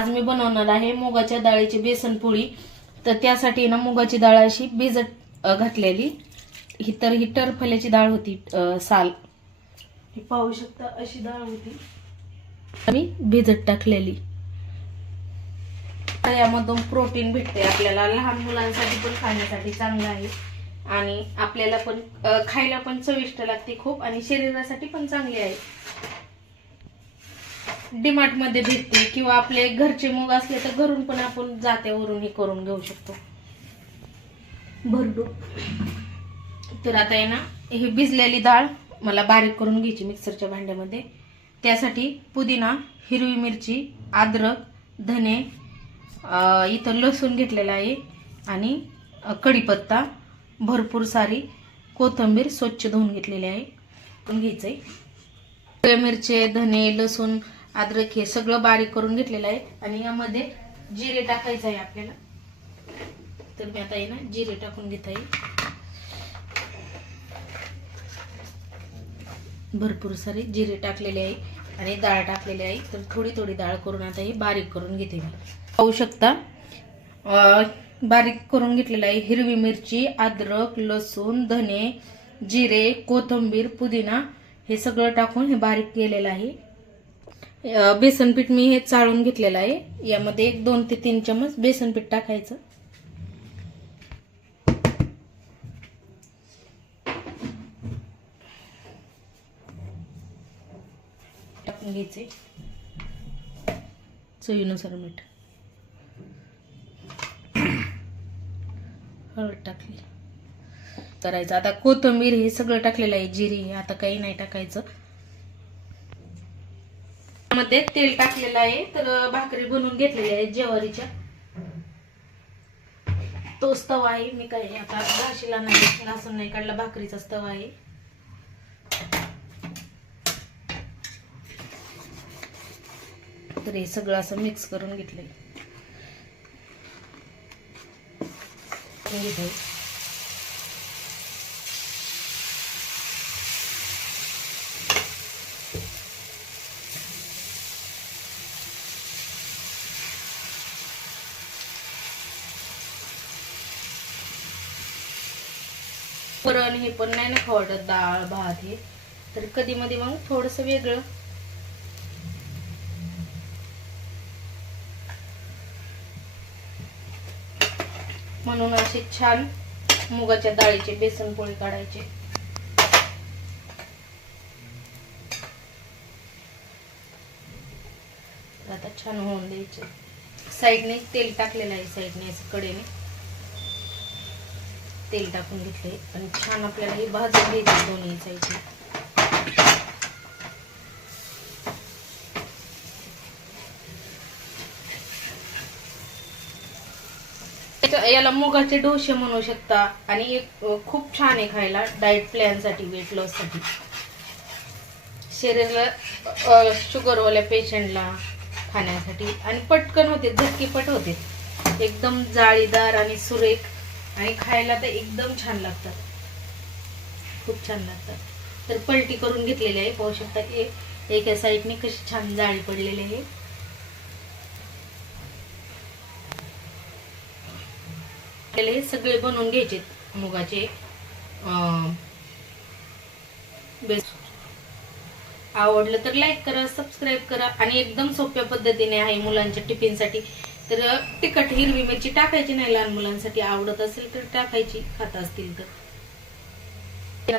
आज मी बनवणार आहे मुगाच्या डाळीची बेसन पोळी तर त्यासाठी ना मुगाची डाळ अशी भिजत घातलेली. ही तर ही टरफल्याची डाळ होती साल. ही पाहू शकता अशी डाळ होती. आणि भिजत टाकलेली. तर यामधून प्रोटीन भेटते आपल्याला लहान मुलांसाठी पण खाण्यासाठी चांगलं आहे. आणि आपल्याला पण खायला पण चविष्ट लागते खूप. आणि शरीरासाठी पण चांगली आहे. डीमार्टमध्ये भेटते किंवा आपले घरचे मूग असले तर घरून पण आपण जात्यावरून हे करून घेऊ शकतो. भरडू तर आता आहे ना ही भिजलेली डाळ मला बारीक करून घ्यायची मिक्सरच्या भांड्यामध्ये. त्यासाठी पुदिना हिरवी मिरची अद्रक धने इथं लसूण घेतलेला आहे आणि कढीपत्ता भरपूर सारी कोथिंबीर स्वच्छ धुवून घेतलेली आहे. पण घ्यायचंय. हिरव्या मिरचे धने लसूण अद्रक हे सगळं बारीक करून घेतलेलं आहे. आणि यामध्ये जिरे टाकायचं आहे आपल्याला. तर मी आता आहे ना जिरे टाकून घेत आहे. भरपूर सारे जिरे टाकलेले आहे आणि डाळ टाकलेली आहे. तर थोडी थोडी डाळ करून आता हे बारीक करून घेते मी. पाहू शकता बारीक करून घेतलेलं आहे हिरवी मिरची अद्रक लसूण धने जिरे कोथिंबीर पुदिना हे सगळं टाकून हे बारीक केलेलं आहे. बेसन पीठ मी हे चाळून घेतलेलं आहे. यामध्ये एक दोन ते तीन चमच बेसन पीठ टाकायचं. टाकून घ्यायचे. चवीनुसार मीठ. हळद टाकली. करायचं. आता कोथिंबीर हे सगळं टाकलेलं आहे. जिरी हे आता काही नाही टाकायचं. मध्ये तेल टाकलेलं आहे. तर भाकरी बनवून घेतलेली आहे ज्वारीच्या. तोच तवा आहे. मी काही आता भाशीला नाही घासून नाही काढला भाकरीचाच तवा आहे. तर हे सगळं असं मिक्स करून घेतलंय. वरण हे पण नाही ना खावटत डाळ भात हे. तर कधी मध्ये मग थोडस वेगळं. म्हणून असे छान मुगाच्या डाळीचे बेसन पोळी काढायचे. आता छान होऊन द्यायचे. साईडने तेल टाकलेलं आहे साईडने असं कडेने. तेल टाकून घेतले आणि छान आपल्याला हे भाजून घ्यायचे दोन्ही साईडने. याला मुगाचे डोसे म्हणू शकता. आणि एक खूप छान आहे खायला. डाएट प्लॅनसाठी वेट लॉससाठी शरीराला शुगरवाल्या पेशंटला खाण्यासाठी. आणि पटकन होते झटकेपट होते. एकदम जाळीदार आणि सुरेख आणि खायला तर एकदम छान लागतात. खूप छान लागतात. तर पलटी करून घेतलेली आहे. पाहू शकता एक एका साईडने कशी छान जाळी पडलेली आहे. आपल्याला हे सगळे बनवून घ्यायचे मुगाचे अं, आवडलं तर लाईक करा सबस्क्राईब करा. आणि एकदम सोप्या पद्धतीने आहे मुलांच्या टिफिनसाठी तर तिखट हिरवी मिरची टाकायची नाही लहान मुलांसाठी आवडत असेल तर टाकायची खात असतील तर.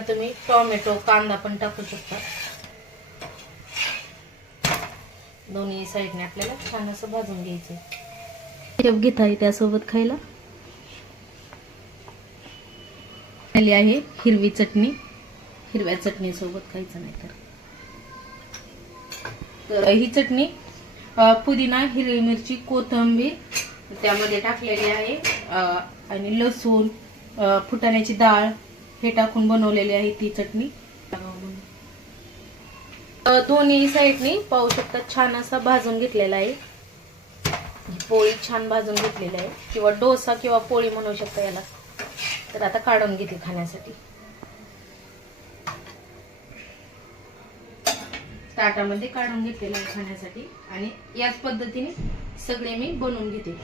तुम्ही टोमॅटो कांदा पण टाकू शकता. दोन्ही साईडने आपल्याला छान असं भाजून घ्यायचं घेता आहे त्यासोबत खायला. आली आहे हिरवी चटणी. हिरव्या चटणी सोबत खायचं नाही तर ही चटणी पुदिना हिरवी मिरची कोथिंबीर त्यामध्ये टाकलेली आहे. आणि लसूण फुटाण्याची डाळ हे टाकून बनवलेली आहे ती चटणी. दोन्ही साईडनी पाहू शकता छान असा भाजून घेतलेला आहे. पोळी छान भाजून घेतलेली आहे. किंवा डोसा किंवा पोळी म्हणू शकता याला. तर आता काढून घेते खाण्यासाठी. ताटामध्ये काढून घेते आहे खाण्यासाठी. आणि याच पद्धतीने सगळे मी बनवून घेते.